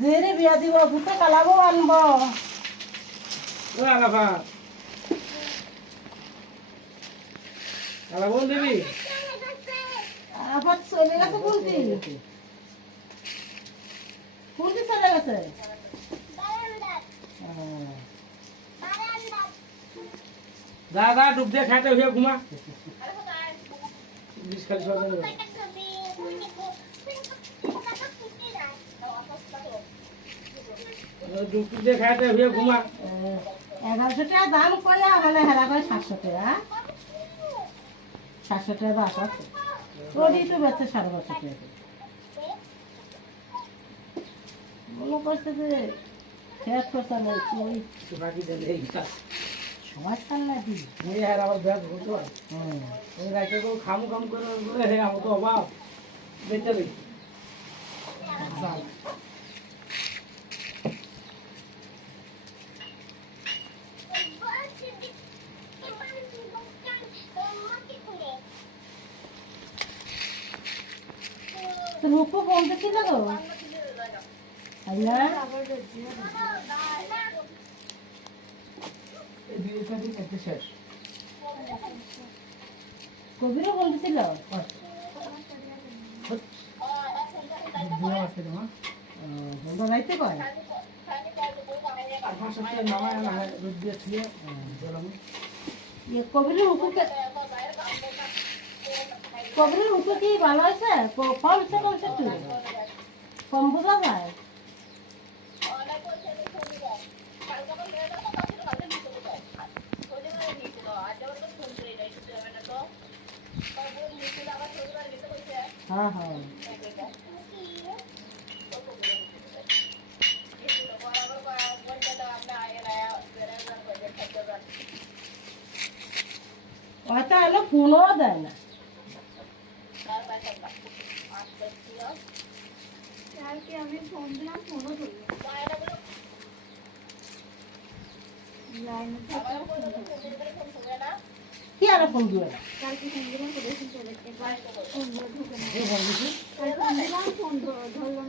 জেরে বিয়া দিব ভূতে কালাবো আনব কালাবো দিবি আবার চলে গেছে কোনটি চলে গেছে দাদা ডুব দিয়ে খাইতে হয়ে ঘুমা ডুব দিয়ে খাইতে হয়ে ঘুমা 1100 টাকা দাম কইয়া মানে হেরা করে 700 টাকা 700 টাকা বাস আছে ওডি তো বেচে 550 টাকা মনে করছে যে শেষ করতে নেই তুই বাকি দিলে এই কাজ সমাজ কান্না দি এই আর আবার ব্যাগ হতো ওই রাইতে তো খামু খাম করে বলে হে আমার তো অভাব বেঁচে নেই তো রূপও বলতে ছিল গো আল্লাহ এই দুইটা দিন একটা শেষ কবিরও বলতেছিল রাইতে কয় কবিরের উঠে কি ভালো আছে কমছে একটু কম বোঝা যায় হ্যাঁ হ্যাঁ হয়তো এলো ফোনও দেয় না আমি ফোন দিলাম ফোনও ধরল কি আর ফোন দিবে কালকে ফোন দিলাম ফোন দিলাম ফোন ধরলো না